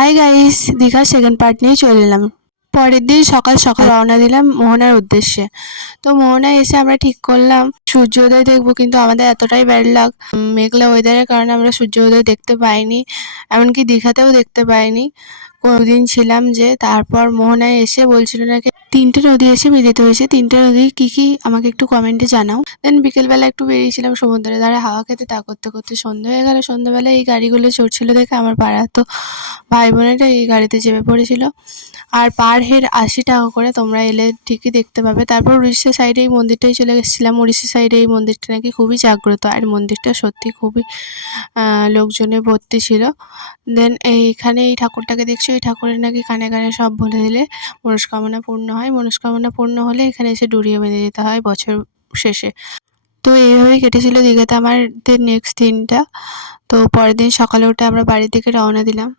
Hi guys, দীঘার second part নিয়ে চলে এলাম। পরের দিন সকাল সকাল রওনা দিলাম মোহনার উদ্দেশ্যে। তো মোহনায় এসে আমরা ঠিক করলাম সূর্যোদয় দেখবো, কিন্তু আমাদের এতটাই ব্যাড লাক, মেঘলা ওয়েদারের কারণে আমরা সূর্যোদয় দেখতে পাইনি, এমনকি দীঘাতেও দেখতে পাইনি। কোনোদিন ছিলাম যে তারপর মোহনায় এসে বলছিল নাকি 3টে নদী এসে মিলিত হয়েছে। 3টে নদী কী কী আমাকে একটু কমেন্টে জানাও। দেন বিকেলবেলা একটু বেরিয়েছিলাম সমুদ্রের ধারে হাওয়া খেতে, তা করতে করতে সন্ধ্যা হয়ে গেল। সন্ধ্যাবেলায় এই গাড়িগুলো চড়ছিল দেখে আমার পাড়া তো ভাই বোনেরা এই গাড়িতে চেপে পড়েছিল। আর পার হেড 80 টাকা করে, তোমরা এলে ঠিকই দেখতে পাবে। তারপর উড়িষ্যা সাইডে এই মন্দিরটাই চলে গেছিলাম। উড়িষ্যা সাইডে এই মন্দিরটা নাকি খুবই জাগ্রত, আর মন্দিরটা সত্যি খুবই লোকজনে ভর্তি ছিল। দেন এইখানে এই ঠাকুরটাকে দেখছো, এই ঠাকুরের নাকি কানে কানে সব বলে দিলে মনস্কামনা পূর্ণ হয়। মনস্কামনা পূর্ণ হলে এখানে এসে ডুরিয়ে বেঁধে যেতে হয় বছর শেষে। তো এইভাবেই কেটেছিল দীঘাতে আমাদের নেক্সট দিনটা। তো পরের দিন সকালে উঠে আমরা বাড়ি থেকে রওনা দিলাম।